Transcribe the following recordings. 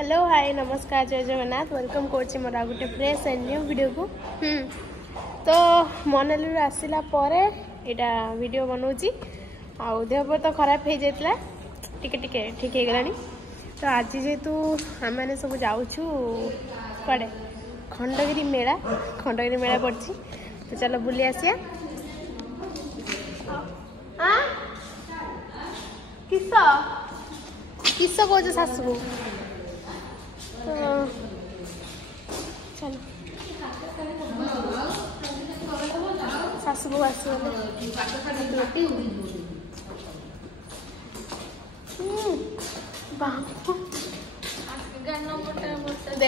Hello hi नमस्कार जय Jagannath welcome कर मोर आ गोटे फ्रेश एंड न्यू वीडियो को तो मनाली आसला यहाँ वीडियो बनाऊँगी आउ देह पर तो खराब हो जाता टिके ठीक हो गलानी तो आज जेहेतु आम मैंने सब जाऊँ कड़े खंडगिरी मेला पड़ी तो चलो बुली आसिया किस किस कौच शाशु को तो चलो शाशु को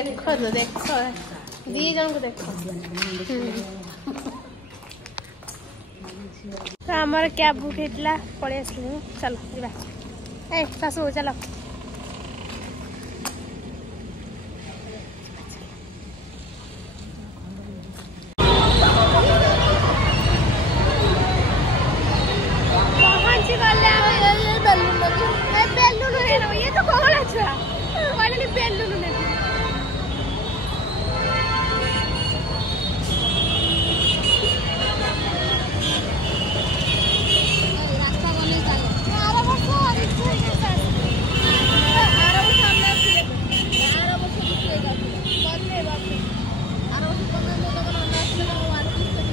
देख तो देख दी जन को देख तो आमर कैब बुक होता पलि आसलु चलो जा ए शाशु चलो ये तो कौन अच्छा वाले बेलून ने रास्ता बने चले आरो वर्ष आरो सामने आरो वर्ष किए जाते करले बाप आरो वर्ष कोन में तो कोन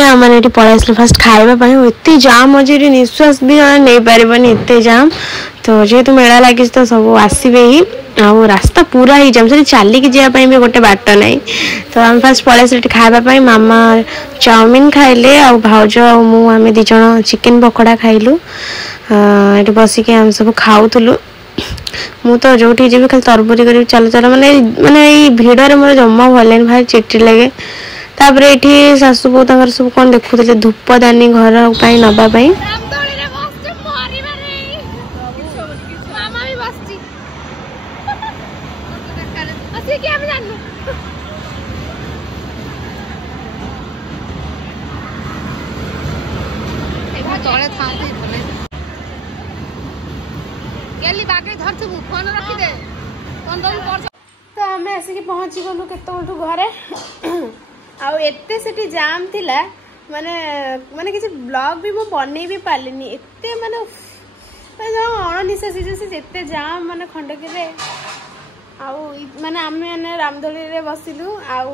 आमने पलि आस फास्ट खावाई एत जाम अच्छे निश्वास भी नहीं पारे एत जाम तो जेहेतु मेला लगी तो सब आसबे ही आउ रास्ता पूरा ही जाम से चलिकी जावाई भी गोटे बाट ना तो आम फास्ट पलि आस खावाई मामा चाउमिन खाइले आ भाउज आम दीज चिकेन पकोड़ा खाइलु ये बसिक आम सब खाऊलु मु तो जो जी खाली तरबुरी कर चल चल माने माने भिड़े मोर जमा भल भाई चिटी लगे तापर ये शाशु बो सब कौन देखुले धूपदानी घर नापी तो आम आसिक पहुँची गलु केतु घरे आउ एते सेठी जाम थिला माने माने किसी ब्लॉग भी मो बनै भी पालिनी एते माने अणनिश्वासी से एते जाम माने खंडगिरी रे आउ माने आम माने रामदोली रे बसिलु आउ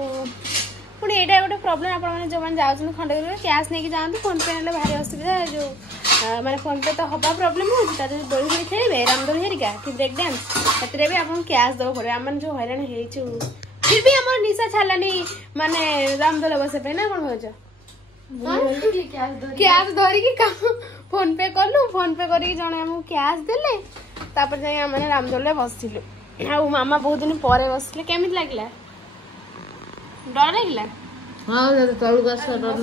पुणी एटा गोटे प्रॉब्लम आपण माने जो माने जाउछन खंडगिरी रे कैश नै कि जांतु फोन पे नेले भारी असुविधा जो माने फोन पे तो हबा प्रॉब्लम हो ता जो दोली होई खेलबे रामदोली हेरिका कि ब्रेक डांस ततरे भी आपण कैश दो पड़े आमन जो हैरान हेचु फिर भी हमार निशा छालानी माने रामदोला बसे पे ना कोन होजो कैश धरी की काम फोन पे करलु फोन पे करी जणे हम कैश देले तापर जाय हमने रामदोला बसिलु आ मामा बहुत दिन परे बसले केमित लागला डर लागला हां जब तळु गास डर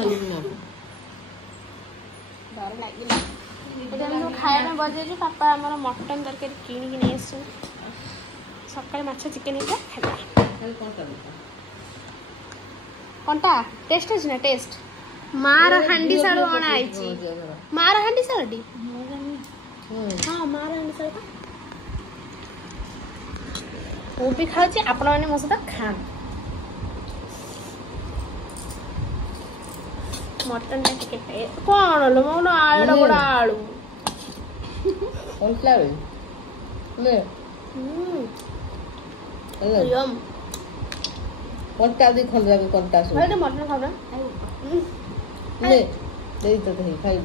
लागला एटा हम खाया में बजे जे पापा हमर मटन तरकारी किनी कि नै आसु सकाळे माछ चिकेन इटा खाला कोनटा टेस्ट है ना टेस्ट मार हांडी साडो अणा आइची मार हांडी साडी हां मार हांडी साडो वो भी खाउची आपण माने मो सदा खान मटन टा टिके कोन लो मोन आळडा बडा आळू कोनला रे ले यम कोनटा दी खंडा के कोनटा सो अरे मटन खाऊ ना ले दे तो दे खाई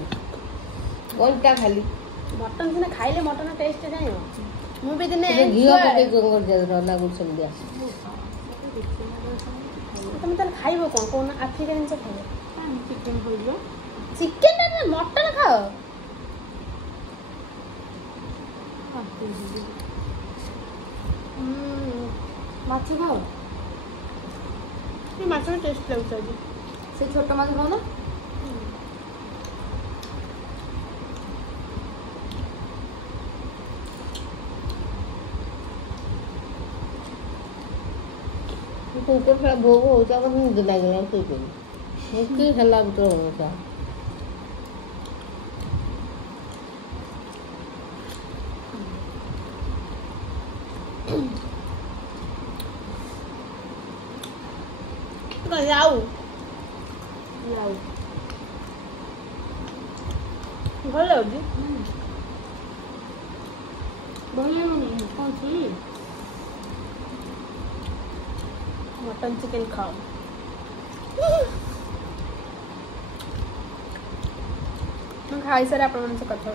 कोनटा खाली मटन से खाइले मटन टेस्ट जाय मु भी दिने घिया पके गोंगर जे रना गुड सब दिया तुम तल खाइबो कोन कोन अफ्रीकन से खाइबो चिकन होइलो चिकन ना मटन खाओ माछ खाओ ये माछ में टेस्ट लगता है से छोटा माछ खाओ ना कुकर खेला भोग होता है निद लगला कुकर मुक्ति हल्ला तो होता तो जाओ ଭଲ ଲାଗୁଛି ଭଲ ଲାଗୁନି କଣ ଛି मटन चिकन खाओ मैं खाई सारे आप कथा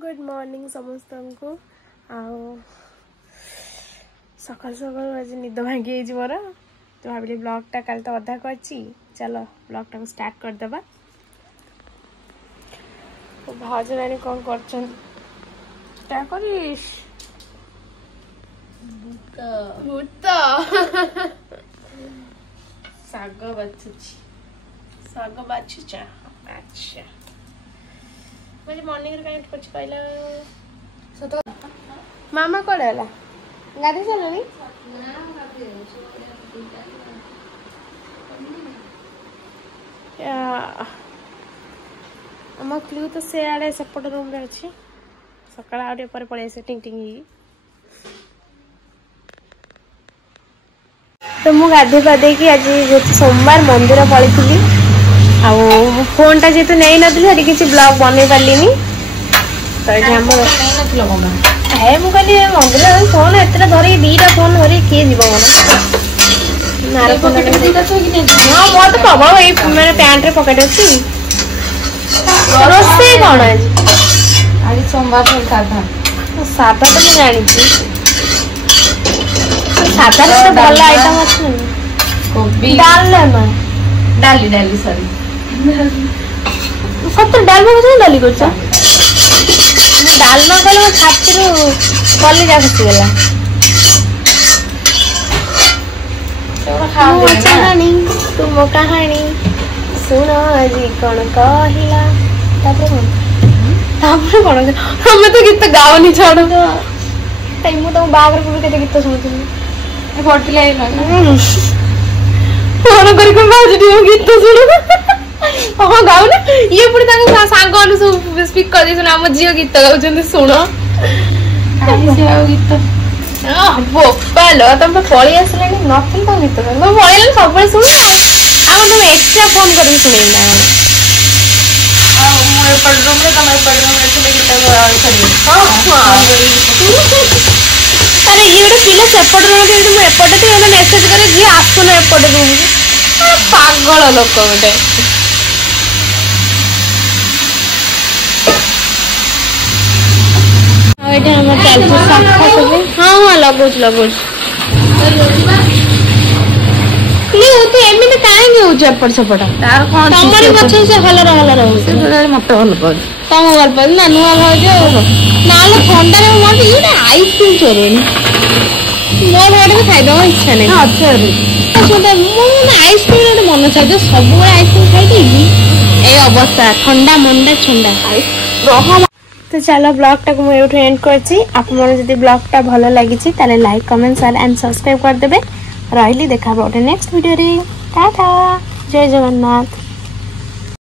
गुड मॉर्निंग समस्त को सकाल सकाल आज निद भांगी मोर तो भाविली ब्लॉगटा कल तो अधा करची चलो ब्लॉगटा को स्टार्ट करदेबा भाज रानी कौन कर ଶାଗ ବାଛୁଛ ଆଚ୍ଛା ମାନେ ମର୍ଣ୍ଣିଂରେ କାଇଁ ଉଠି କହିଲା ସତ ମାମା କୁଆଡ଼େ ହେଲା ଗାଧେଇ ସାରିଲଣି ଆମ କ୍ଲୁ ତ ସେଆଡ଼େ ସେପଟ ରୁମ୍ରେ ଅଛି ସକାଳ ଆଉ ଟିକେ ପରେ ପଳେଇ ଆସେ ଟିଙ୍ଗ ଟିଙ୍ଗ ହେଇକି तो मु गाधे पाधे कि आज सोमवार मंदिर पड़ी फोन टा जेतु नहीं नथली किसी ब्लॉग बनै पारलिनी तो हे मु कहली मंदिर फोन एतरा धरी दीटा फोन धरी किए जीव मन हाँ मोर तो प्रबल मैंने पैंट रे पकेट अच्छी रोसे कौन आज सोमवार साधा साधा तो मुझे जानी सादा तो भल आइटम अच्छे कोबी डालमा डाली डाली सॉरी सत्तर डालमा को डाली करछ डालमा कले मो छाती रो कलेजा खसी गेला तोरा खा कहानी तुम कहानी सुनो आजी कोन कहिला तापर कोन हमें तो गीत गावनी छोड़ टाइम तो बागर को केते गीत सुनथि फोन करके गीत शुणु हाँ गाऊ ना ये पुणी सांग सब स्पीकर दे आम झील गीत गाँव शुण गीत बोपाल तुम पलि आसला नथिल तुम गीत तुम पलैल सब शुण तुम एक्सट्रा फोन करके शुणे अरे ये गोटे पिला सेपट रूम के एपटे थी मैंने मेसेज करे जी आसुन एपटे रूम पागल लोक गोटे हाँ हाँ लगुच लगुच एमती कहीं होपट सेपट तमरी पक्ष से हलर हलर मत भल पाऊँ तुम भल पाऊँ ना नुआ भाज ना थंडा मत ये आइसक्रीम चोरुनी मोर गोटे भी खाईदे इच्छा नहीं आइसक्रीम गोटे मन चाहिए जो सब आइसक्रीम खाई ये अवस्था ठंडा मंडा ठंडा तो चलो ब्लॉग टाक मुझे एंड कर ब्लॉग टा भल लगी like comment share and subscribe करदे रही देखा गोटे नेक्स्ट वीडियो रे टाटा जय जगन्नाथ।